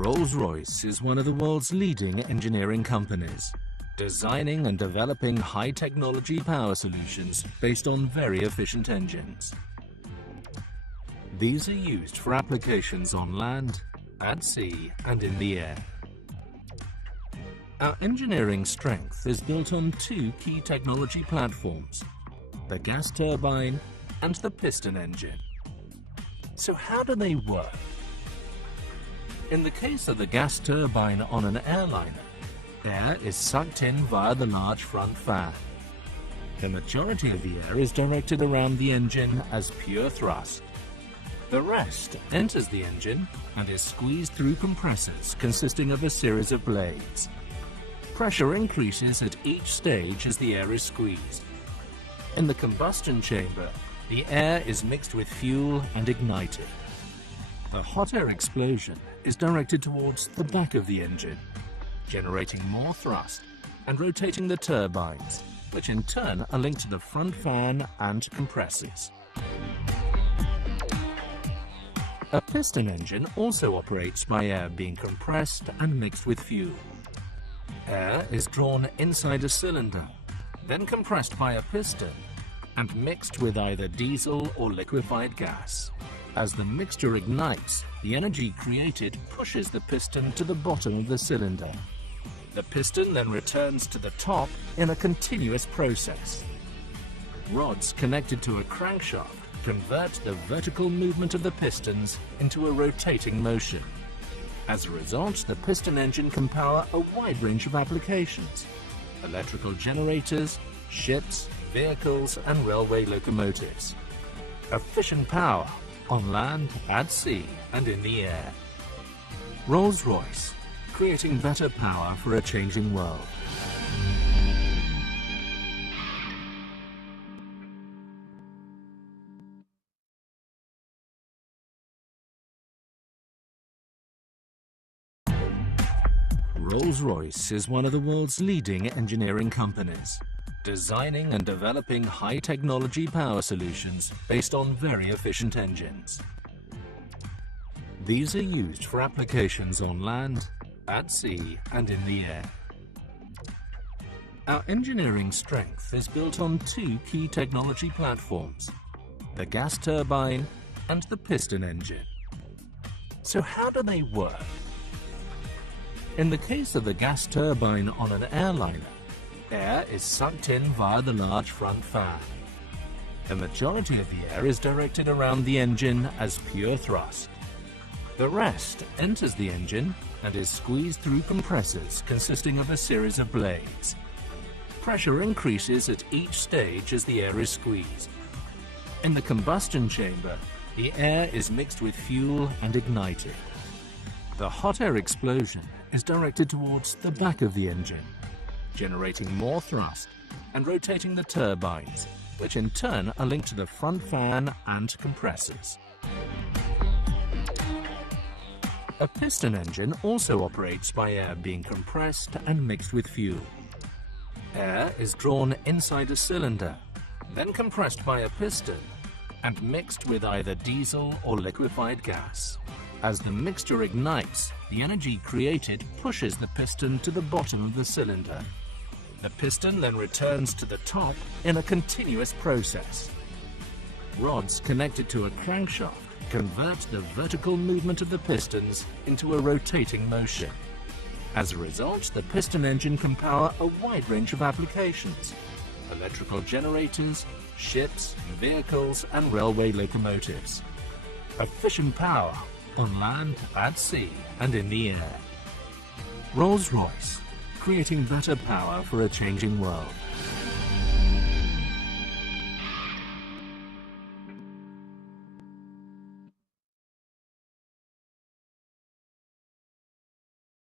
Rolls-Royce is one of the world's leading engineering companies, designing and developing high-technology power solutions based on very efficient engines. These are used for applications on land, at sea, and in the air. Our engineering strength is built on two key technology platforms, the gas turbine and the piston engine. So how do they work? In the case of the gas turbine on an airliner, air is sucked in via the large front fan. The majority of the air is directed around the engine as pure thrust. The rest enters the engine and is squeezed through compressors consisting of a series of blades. Pressure increases at each stage as the air is squeezed. In the combustion chamber, the air is mixed with fuel and ignited. The hot air explosion is directed towards the back of the engine, generating more thrust and rotating the turbines, which in turn are linked to the front fan and compressors. A piston engine also operates by air being compressed and mixed with fuel. Air is drawn inside a cylinder, then compressed by a piston and mixed with either diesel or liquefied gas. As the mixture ignites, the energy created pushes the piston to the bottom of the cylinder. The piston then returns to the top in a continuous process. Rods connected to a crankshaft convert the vertical movement of the pistons into a rotating motion. As a result, the piston engine can power a wide range of applications: electrical generators, ships, vehicles, and railway locomotives. Efficient power on land, at sea, and in the air. Rolls-Royce, creating better power for a changing world. Rolls-Royce is one of the world's leading engineering companies, designing and developing high-technology power solutions based on very efficient engines. These are used for applications on land, at sea, and in the air. Our engineering strength is built on two key technology platforms, the gas turbine and the piston engine. So how do they work? In the case of the gas turbine on an airliner, air is sucked in via the large front fan. The majority of the air is directed around the engine as pure thrust. The rest enters the engine and is squeezed through compressors consisting of a series of blades. Pressure increases at each stage as the air is squeezed. In the combustion chamber, the air is mixed with fuel and ignited. The hot air explosion is directed towards the back of the engine, generating more thrust and rotating the turbines, which in turn are linked to the front fan and compressors. A piston engine also operates by air being compressed and mixed with fuel. Air is drawn inside a cylinder, then compressed by a piston and mixed with either diesel or liquefied gas. As the mixture ignites, the energy created pushes the piston to the bottom of the cylinder. The piston then returns to the top in a continuous process. Rods connected to a crankshaft convert the vertical movement of the pistons into a rotating motion. As a result, the piston engine can power a wide range of applications: electrical generators, ships, vehicles, and railway locomotives. Efficient power on land, at sea, and in the air. Rolls-Royce, creating better power for a changing world.